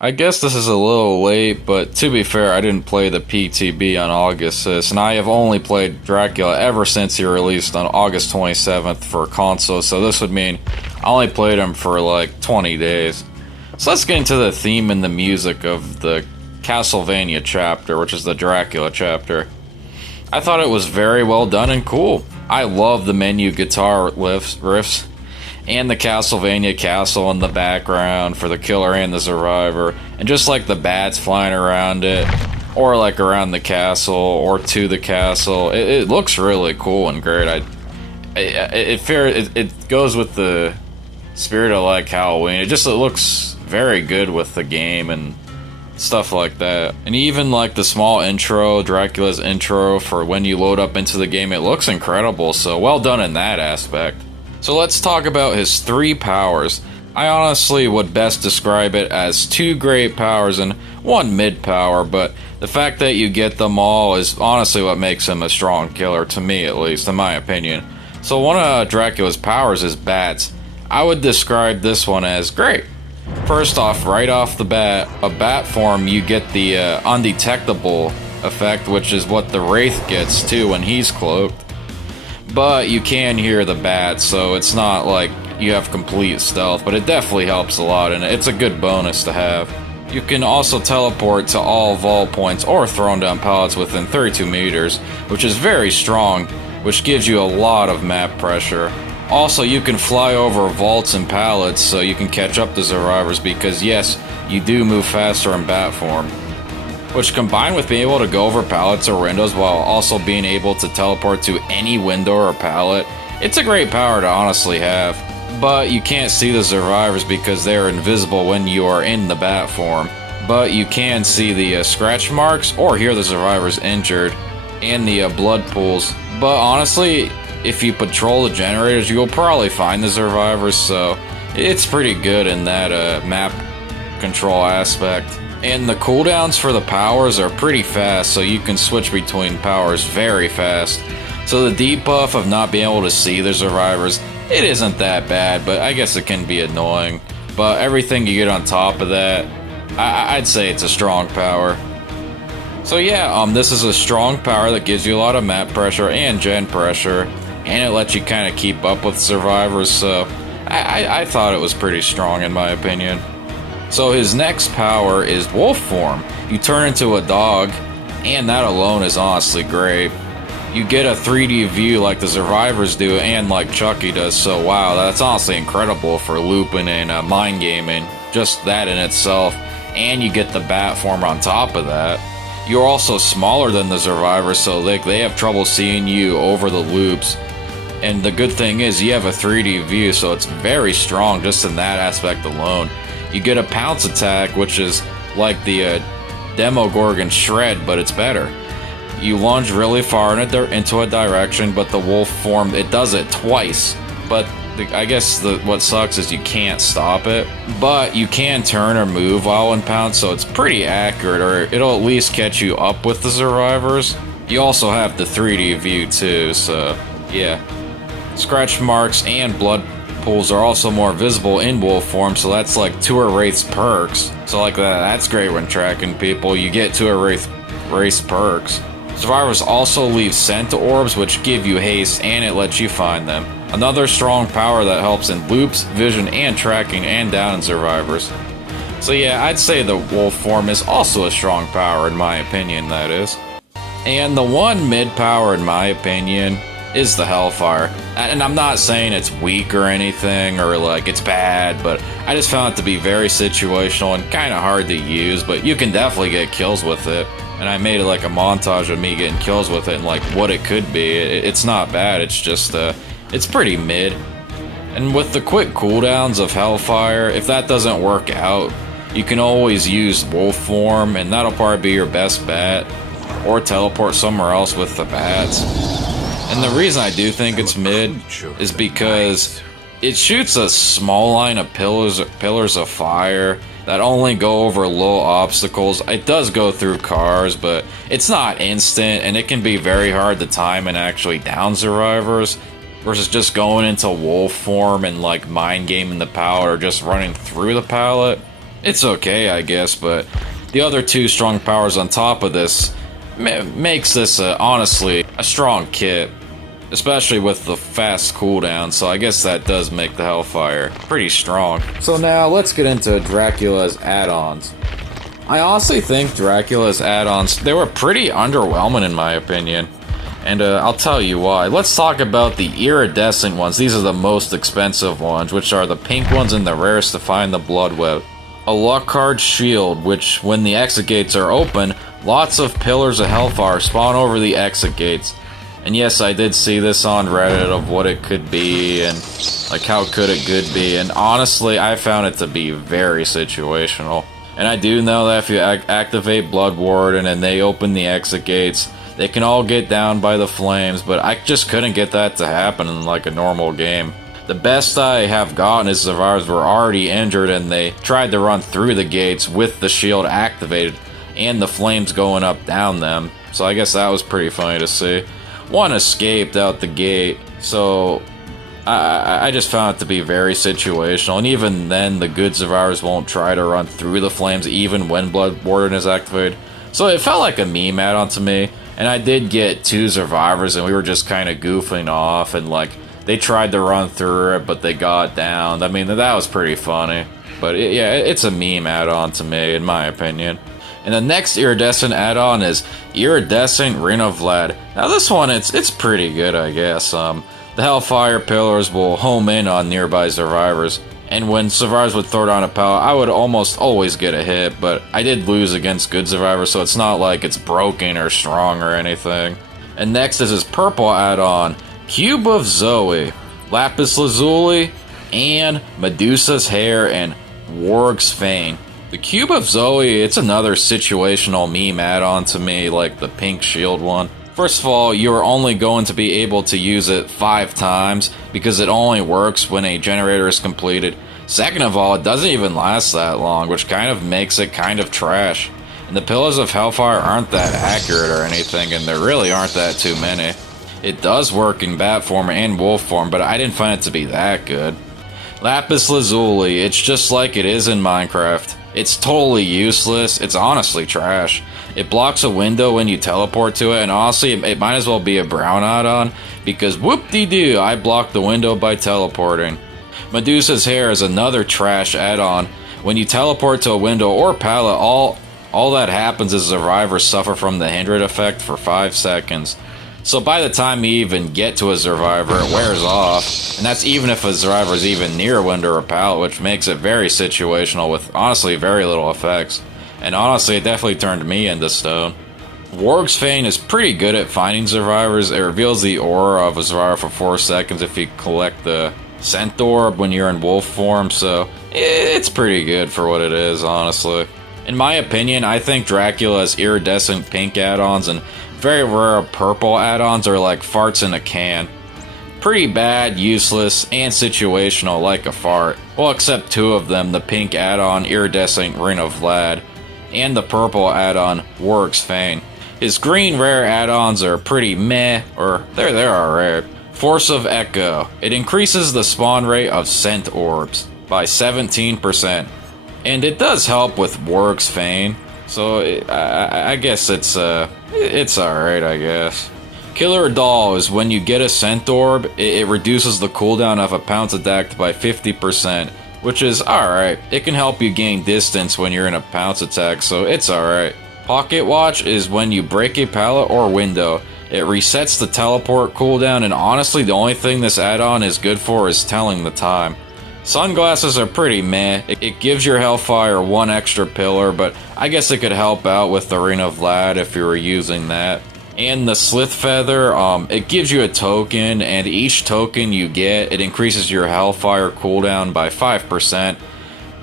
I guess this is a little late, but to be fair, I didn't play the PTB on August 6th, and I have only played Dracula ever since he released on August 27th for console, so this would mean I only played him for like 20 days. So let's get into the theme and the music of the Castlevania chapter, which is the Dracula chapter. I thought it was very well done and cool. I love the menu guitar riffs and the Castlevania castle in the background for the killer and the survivor, and just like the bats flying around it, or like around the castle, or to the castle. It looks really cool and great. It goes with the spirit of like Halloween. It looks very good with the game and stuff like that. And even like the small intro, Dracula's intro for when you load up into the game, it looks incredible, so well done in that aspect. So let's talk about his 3 powers. I honestly would best describe it as 2 great powers and 1 mid power, but the fact that you get them all is honestly what makes him a strong killer, to me at least, in my opinion. So one of Dracula's powers is bats. I would describe this one as great. First off, right off the bat, a bat form, you get the undetectable effect, which is what the Wraith gets too when he's cloaked. But you can hear the bats, so it's not like you have complete stealth, but it definitely helps a lot, and it's a good bonus to have. You can also teleport to all vault points or thrown down pallets within 32 meters, which is very strong, which gives you a lot of map pressure. Also, you can fly over vaults and pallets, so you can catch up to survivors because yes, you do move faster in bat form. Which, combined with being able to go over pallets or windows while also being able to teleport to any window or pallet, it's a great power to honestly have. But you can't see the survivors because they're invisible when you are in the bat form. But you can see the scratch marks or hear the survivors injured and the blood pools. But honestly, if you patrol the generators, you'll probably find the survivors, so it's pretty good in that map control aspect. And the cooldowns for the powers are pretty fast, so you can switch between powers very fast. So the debuff of not being able to see the survivors, it isn't that bad, but I guess it can be annoying. But everything you get on top of that, I'd say it's a strong power. So yeah, this is a strong power that gives you a lot of map pressure and gen pressure, and it lets you kind of keep up with survivors, so I thought it was pretty strong in my opinion. So his next power is wolf form. You turn into a dog, and that alone is honestly great. You get a 3D view like the survivors do and like Chucky does, so wow, that's honestly incredible for looping and mind gaming, just that in itself. And you get the bat form on top of that. You're also smaller than the survivors, so they have trouble seeing you over the loops. And the good thing is you have a 3D view, so it's very strong just in that aspect alone. You get a pounce attack, which is like the Demogorgon Shred, but it's better. You lunge really far into a direction, but the wolf form, it does it twice. But I guess what sucks is you can't stop it. But you can turn or move while in pounce, so it's pretty accurate, or it'll at least catch you up with the survivors. You also have the 3D view too, so yeah. Scratch marks and blood pools are also more visible in wolf form, so that's like Tour Wraith's perks. So like that's great when tracking people. You get Tour Wraith's perks. Survivors also leave scent orbs, which give you haste, and it lets you find them. Another strong power that helps in loops, vision, and tracking, and down in survivors. So yeah, I'd say the wolf form is also a strong power in my opinion, that is. And the one mid power in my opinion is the Hellfire. And I'm not saying it's weak or anything, or like it's bad, but I just found it to be very situational and kind of hard to use, but you can definitely get kills with it. And I made it like a montage of me getting kills with it and like what it could be. It's not bad, it's just, it's pretty mid. And with the quick cooldowns of Hellfire, if that doesn't work out, you can always use wolf form, and that'll probably be your best bet. Or teleport somewhere else with the bats. And the reason I do think it's mid is because it shoots a small line of pillars of fire that only go over low obstacles. It does go through cars, but it's not instant, and it can be very hard to time and actually down survivors, versus just going into wolf form and like mind gaming the pallet or just running through the pallet. it's okay, I guess, but the other two strong powers on top of this makes this honestly a strong kit, especially with the fast cooldown, so I guess that does make the Hellfire pretty strong. So now let's get into Dracula's add-ons. I honestly think Dracula's add-ons, they were pretty underwhelming in my opinion. And I'll tell you why. Let's talk about the iridescent ones. These are the most expensive ones, which are the pink ones and the rarest to find, the Blood Web. A luck card shield, which when the exit gates are open, lots of pillars of Hellfire spawn over the exit gates. And yes, I did see this on Reddit of what it could be and like how could it could be. And honestly, I found it to be very situational. And I do know that if you activate Blood Warden and they open the exit gates, they can all get down by the flames, but I just couldn't get that to happen in like a normal game. The best I have gotten is survivors were already injured and they tried to run through the gates with the shield activated and the flames going up down them. So I guess that was pretty funny to see. One escaped out the gate, so I just found it to be very situational, and even then the good survivors won't try to run through the flames even when Blood Warden is activated. So it felt like a meme add-on to me, and I did get 2 survivors and we were just kind of goofing off and like they tried to run through it but they got downed. I mean, that was pretty funny, but yeah, it's a meme add-on to me in my opinion. And the next iridescent add-on is Iridescent Ring of Vlad. Now this one, it's pretty good, I guess. The Hellfire pillars will home in on nearby survivors, and when survivors would throw down a pallet, I would almost always get a hit, but I did lose against good survivors, so it's not like it's broken or strong or anything. And next is his purple add-on, Cube of Zoe, Lapis Lazuli, and Medusa's Hair and Warg's Fane. The Cube of Zoe, it's another situational meme add-on to me, like the pink shield one. First of all, you are only going to be able to use it 5 times because it only works when a generator is completed. Second of all, it doesn't even last that long, which kind of makes it kind of trash. And the Pillars of Hellfire aren't that accurate or anything, and there really aren't that too many. It does work in bat form and wolf form, but I didn't find it to be that good. Lapis Lazuli, it's just like it is in Minecraft. It's totally useless, it's honestly trash. It blocks a window when you teleport to it, and honestly, it might as well be a brown add-on, because whoop-de-doo, I blocked the window by teleporting. Medusa's Hair is another trash add-on. When you teleport to a window or pallet, all that happens is survivors suffer from the Hindred effect for 5 seconds. So by the time you even get to a survivor, it wears off, and that's even if a survivor is even near a window or pallet, which makes it very situational with honestly very little effects. And honestly, it definitely turned me into stone. Warg's Fane is pretty good at finding survivors. It reveals the aura of a survivor for 4 seconds if you collect the scent orb when you're in wolf form, so it's pretty good for what it is, honestly. In my opinion, I think Dracula's iridescent pink add-ons and very rare purple add-ons are like farts in a can. Pretty bad, useless, and situational like a fart. Well, except 2 of them, the pink add-on Iridescent Ring of Vlad, and the purple add-on Warg's Fane. His green rare add-ons are pretty meh, or they're alright. Force of Echo. It increases the spawn rate of scent orbs by 17%. And it does help with Warg's Fane, so I guess it's alright, I guess. Killer Doll is when you get a scent orb, it reduces the cooldown of a pounce attack by 50%, which is alright. It can help you gain distance when you're in a pounce attack, so it's alright. Pocket Watch is when you break a pallet or window. It resets the teleport cooldown, and honestly the only thing this add-on is good for is telling the time. Sunglasses are pretty meh. It gives your Hellfire 1 extra pillar, but I guess it could help out with the Ring of Vlad if you were using that. And the Slith Feather, it gives you a token, and each token you get, it increases your Hellfire cooldown by 5%,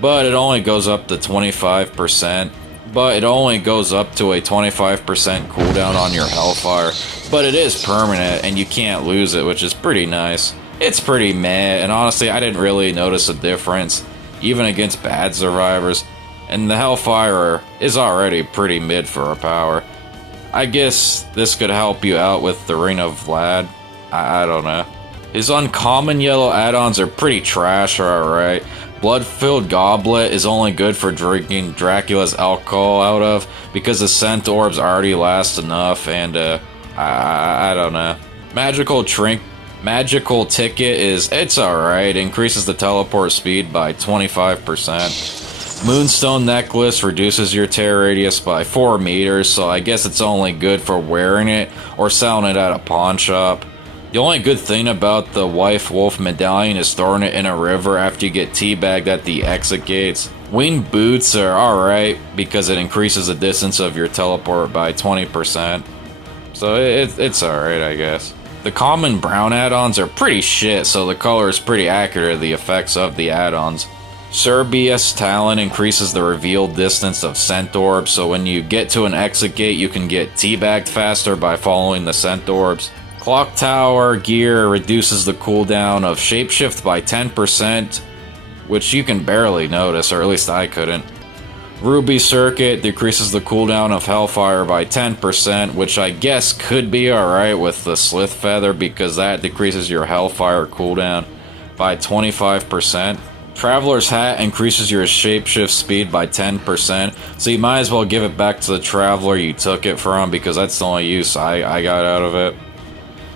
but it only goes up to 25%. But it only goes up to a 25% cooldown on your Hellfire, but it is permanent and you can't lose it, which is pretty nice. It's pretty meh, and honestly I didn't really notice a difference, even against bad survivors, and the Hellfire is already pretty mid for a power. I guess this could help you out with the Ring of Vlad, I don't know. His uncommon yellow add-ons are pretty trash or alright. Blood-filled goblet is only good for drinking Dracula's alcohol out of, because the scent orbs already last enough, and I don't know. Magical ticket it's alright, increases the teleport speed by 25%. Moonstone necklace reduces your tear radius by 4 meters, so I guess it's only good for wearing it or selling it at a pawn shop. The only good thing about the Wife Wolf medallion is throwing it in a river after you get teabagged at the exit gates. Winged boots are alright because it increases the distance of your teleport by 20%. So it's alright, I guess. The common brown add-ons are pretty shit, so the color is pretty accurate of the effects of the add-ons. Serbius Talon increases the revealed distance of scent orbs, so when you get to an exit gate you can get teabagged faster by following the scent orbs. Clock Tower gear reduces the cooldown of Shapeshift by 10%, which you can barely notice, or at least I couldn't. Ruby Circuit decreases the cooldown of Hellfire by 10%, which I guess could be alright with the Slith Feather because that decreases your Hellfire cooldown by 25%. Traveler's Hat increases your shapeshift speed by 10%, so you might as well give it back to the Traveler you took it from because that's the only use I got out of it.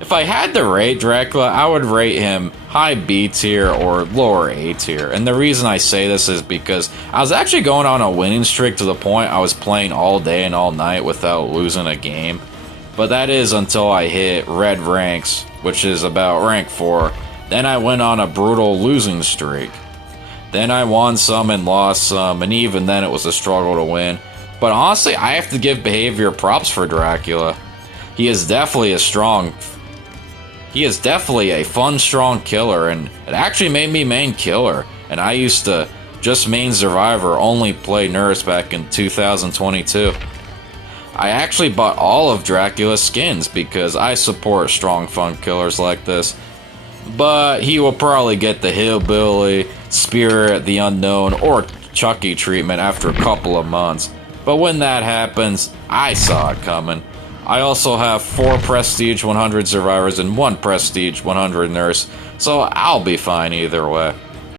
If I had to rate Dracula, I would rate him high B tier or lower A tier. And the reason I say this is because I was actually going on a winning streak to the point I was playing all day and all night without losing a game. But that is until I hit red ranks, which is about rank 4. Then I went on a brutal losing streak. Then I won some and lost some, and even then it was a struggle to win. But honestly, I have to give behavior props for Dracula. He is definitely a fun, strong killer, and it actually made me main killer. And I used to just main survivor, only play nurse back in 2022. I actually bought all of Dracula's skins because I support strong, fun killers like this. But he will probably get the Hillbilly, Spirit, the Unknown, or Chucky treatment after a couple of months. But when that happens, I saw it coming. I also have 4 Prestige 100 survivors and 1 Prestige 100 nurse, so I'll be fine either way.